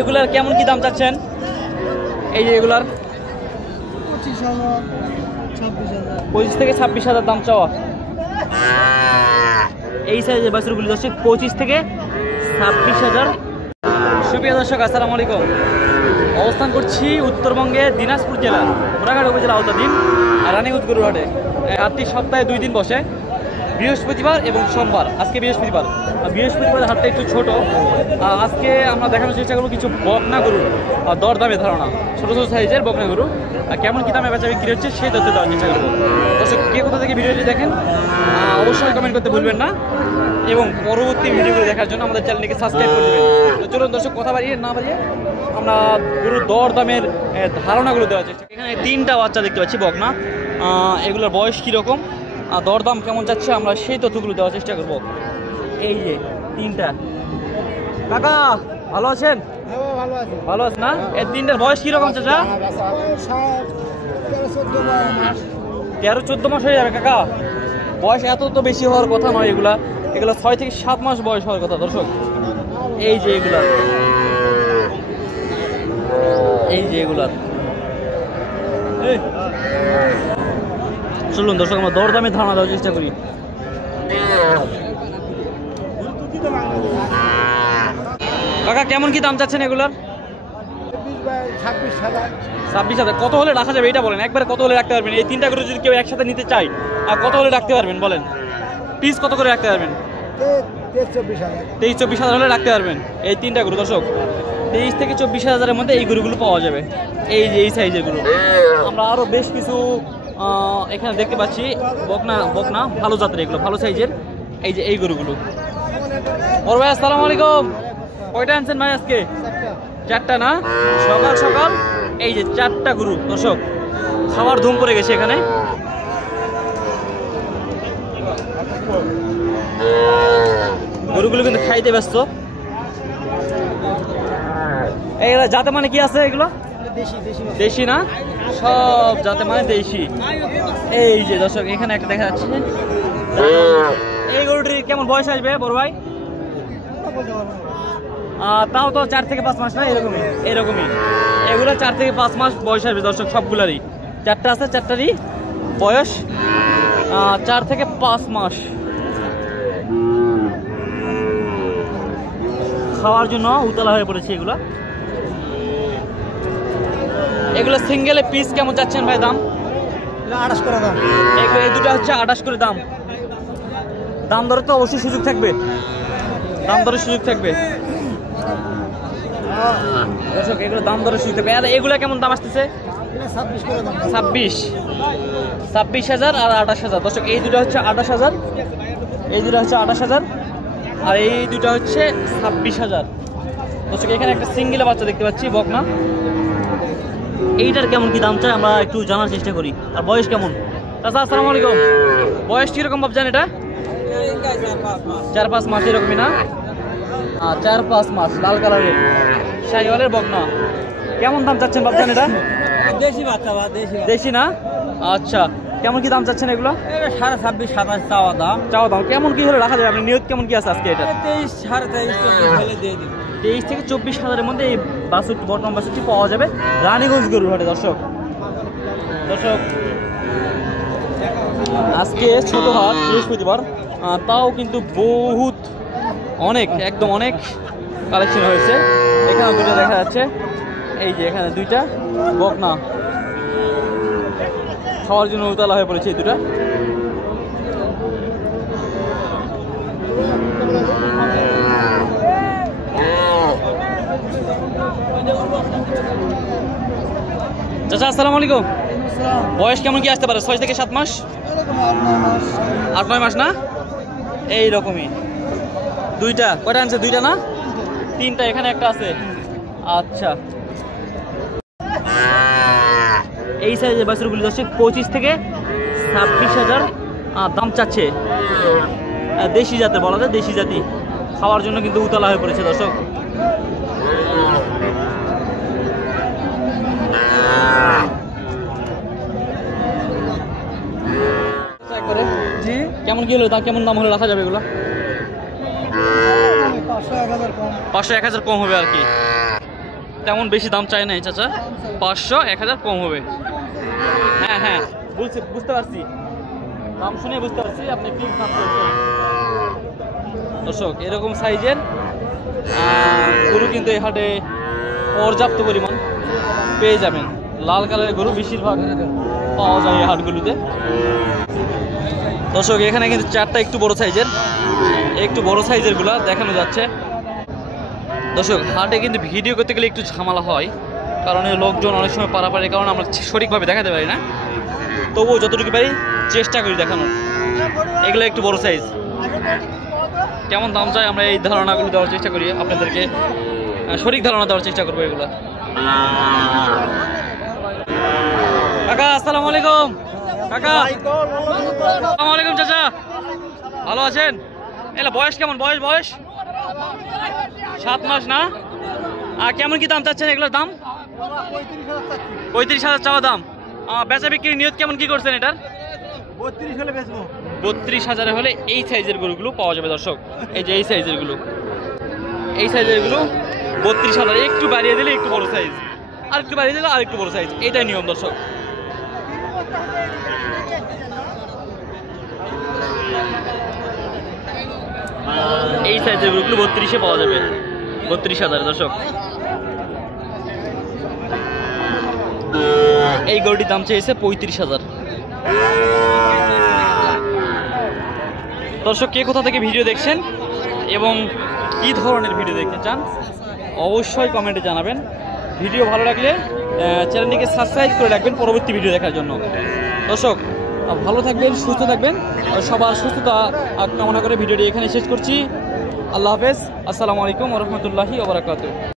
এগুলার কেমন কি দাম চাচ্ছেন? এই যে এগুলার 25 থেকে 26,000 দাম চাওয়া। এই সাইজের বাছুরগুলি দর্শক 25 থেকে 26,000। সুপ্রিয় দর্শক আসসালামু আলাইকুম। অবস্থান করছি উত্তরবঙ্গের দিনাজপুর জেলার ঘোড়াঘাট উপজেলা আওতাধীন রানীগঞ্জ গরুর হাটে। হাটটি সপ্তাহে 2 দিন বসে, বৃহস্পতিবার এবং সোমবার। আজকে বৃহস্পতিবার, বৃহস্পতিবার হাটটা একটু ছোট। আজকে আমরা দেখানোর চেষ্টা করবো কিছু বকনা গরু দর দামে ধারণা, ছোটো ছোটো সাইজের বকনা গরু কেমন কি দামে বেচা বিক্রি হচ্ছে সেই তথ্য দেওয়ার চেষ্টা করবো। দর্শক কে কোথা থেকে ভিডিওটি দেখেন অবশ্যই কমেন্ট করতে ভুলবেন না, এবং পরবর্তী ভিডিওগুলো দেখার জন্য আমাদের চ্যানেলটিকে সাবস্ক্রাইব করে দেবেন। তো চলুন দর্শক কথা বাড়িয়ে না বাড়িয়ে আমরা গরুর দর দামের ধারণাগুলো দেওয়ার চেষ্টা। এখানে 3টা বাচ্চা দেখতে পাচ্ছি বকনা, এগুলোর বয়স কীরকম, দরদাম কেমন যাচ্ছে আমরা সেই তথ্যগুলো দেওয়ার চেষ্টা করব। এই যে 3টা। কাকা ভালো আছেন? ভালো আছে না? এই 3টার বয়স কীরকম চাচা? 13-14 মাস হয়ে যাবে কাকা। বয়স এত তো বেশি হওয়ার কথা নয়, এগুলো 6 থেকে 7 মাস বয়স হওয়ার কথা দর্শক। এই যে এগুলা চলুন দর্শক আমরা দরদামে ধারণা দেওয়ার চেষ্টা করি। কাকা কেমন কি দাম চাচ্ছেন এগুলার? 26,000। কত হলে রাখা যাবে এটা বলেন, একবারে কত হলে রাখতে পারবেন? এই 3টা করে যদি কেউ একসাথে নিতে চায় আর কত হলে রাখতে পারবেন বলেন? পিস কত করে রাখতে পারবেন? 23-24,000 হলে রাখতে পারবেন এই 3টা গরু দর্শক। 23 থেকে 24,000-এর মধ্যে এই গরুগুলো পাওয়া যাবে। এই যে এই সাইজের গরু। আমরা আরও বেশ কিছু এখানে দেখতে পাচ্ছি বকনা ভালো জাতের, এগুলো ভালো সাইজের। এই যে এই গরুগুলো। ওর ভাই আসসালামু আলাইকুম। কয়টা আনছেন ভাই আজকে? 4টা না? সকাল সকাল এই যে 4টা গরু দর্শক, খাবার ধুম পড়ে গেছে এখানে। গরুগুলো কিন্তু খাইতে ব্যস্ত। এইগুলা জাতে মানে কি আছে? এগুলো দেশি না? সব জাতে মানে দেশি। এই যে দর্শক এখানে একটা দেখা যাচ্ছে। এই গরুটির কেমন বয়স আসবে বড় ভাই? তাও তো 4 থেকে 5 মাস না? এরকমই এগুলো 4 থেকে 5 মাস বয়স আসবে দর্শক সবগুলারই। 4টা আছে, 4টারই বয়স 4 থেকে 5 মাস। খাওয়ার জন্য উতলা হয়ে পড়েছে এগুলো সিঙ্গেলে পিস কেমন যাচ্ছেন ভাই দাম? 28 করে দাম। এই দুটো হচ্ছে 28 করে দাম। দাম দরে তো অবশ্যই সুযোগ থাকবে, দাম দরের সুযোগ থাকবে দর্শক, এগুলো দাম দরের সুযোগ থাকবে। আর এগুলো কেমন দাম আসতেছে? 26,000 আর 28,000 দর্শক। এই দুটো হচ্ছে 28,000, এই দুটো হচ্ছে 28,000 আর এই দুটো হচ্ছে 26,000 দর্শক। এখানে একটা সিঙ্গেল বাচ্চা দেখতে পাচ্ছি বকনা। এইটার কেমন কি দাম চাই আমরা একটু জানার চেষ্টা করি। আর বয়স কেমন? চাচা আসসালামু আলাইকুম। বয়স কিরকম ভাবছেন এটা? 4-5 মাস এরকমই না? 4-5 মাস, লাল কালারের শাহিওয়ালের বকনা। কেমন দাম চাচ্ছেন ভাবছেন এটা? দেশি বাচ্চা, দেশি না? আচ্ছা, কেমন কি দাম চাচ্ছেন এগুলো? 26,000-27,000 চাওয়া দাম। কেমন কি হলে রাখা যাবে? আপনি নিয়ত কেমন কি আছে আজকে এটা? 23-23,500 হলে দিয়ে দিন। 23 থেকে 24,000-এর মধ্যে এই বর্তমান বাছুরটি পাওয়া যাবে রানীগঞ্জ গরুর হাটে দর্শক। আজকে ছোট হাট, বৃহস্পতিবার, তাও কিন্তু বহুত একদম অনেক কালেকশন হয়েছে। এখানে দুটো দেখা যাচ্ছে। এই যে এখানে 2টা বকনা খাওয়ার জন্য উতলা হয়ে পড়েছে এই দুটা। চাচা আসসালামু আলাইকুম। বয়স কেমন কি আসতে পারে? 6 থেকে 7 মাস, 8-9 মাস না? এইরকমই। 2টা কয়টা আনছে? 2টা না? 3টা, এখানে একটা আছে। আচ্ছা, এই সাইজের বাছুরগুলি দর্শক 25 থেকে 26,000 দাম চাচ্ছে। দেশি জাতের বলা যায়, দেশি জাতি। খাওয়ার জন্য কিন্তু উতলা হয়ে পড়েছে দর্শক। জি কেমন কি হলো? কেমন দাম হলে রাখা যাবে এগুলো? 500-1000 কম। 500-1000 কম হবে আর কি। তেমন বেশি দাম চাই নাই চাচা, 500 1000 কম হবে। হ্যাঁ হ্যাঁ বুঝতে পারছি, দাম শুনে বুঝতে পারছি আপনি ফিক্স দাম বলছেন। দর্শক এরকম সাইজের গরু কিন্তু এই হাটে পর্যাপ্ত পরিমাণ পেয়ে যাবেন। লাল কালারের গরু বেশিরভাগ পাওয়া যায় এই হাটগুলোতে। দর্শক এখানে কিন্তু 4টা একটু বড় সাইজের গুলা দেখানো যাচ্ছে। দর্শক হাটে কিন্তু ভিডিও করতে গেলে একটু ঝামেলা হয়, কারণ এই লোকজন অনেক সময় পারাপারের কারণে আমরা সঠিকভাবে দেখাতে পারি না, তবুও যতটুকু পারি চেষ্টা করি দেখানোর। এগুলো একটু বড় সাইজ, কেমন দাম চাই আমরা এই ধারণাগুলো দেওয়ার চেষ্টা করি আপনাদেরকে, সঠিক ধারণা দেওয়ার চেষ্টা করবো এগুলো। কাকা আসসালামু আলাইকুম। কাকা আসসালামু আলাইকুম। চাচা ভালো আছেন? এলা বয়স কেমন? বয়স 7 মাস না? আর কেমন কি দাম চাচ্ছেন এগুলোর দাম? 35,000 চাওয়া দাম। বেচা বিক্রির নিয়ত কেমন কি করছেন এটার? 32,000 হলে এই সাইজের গরুগুলো পাওয়া যাবে দর্শক। এই যে এই সাইজের গুলো 32,000, একটু বাড়িয়ে দিলে একটু বড় সাইজ, আর একটু বাড়িয়ে দিলে আর একটু বড় সাইজ, এইটাই নিয়ম দর্শক। এই সাইজের গরুগুলো 32-এ পাওয়া যাবে, 32,000 দর্শক। এই গরুটির দাম চেয়েছে 35,000। দর্শক কে কোথা থেকে ভিডিও দেখছেন এবং কি ধরনের ভিডিও দেখতে চান অবশ্যই কমেন্টে জানাবেন। ভিডিও ভালো লাগলে চ্যানেলটিকে সাবস্ক্রাইব করে রাখবেন পরবর্তী ভিডিও দেখার জন্য। দর্শক ভালো থাকবেন, সুস্থ থাকবেন, সবার সুস্থতা কামনা করে ভিডিওটি এখানে শেষ করছি। আল্লাহ হাফেজ, আসসালামু আলাইকুম ওয়া রাহমাতুল্লাহি ওয়া বারাকাতুহু।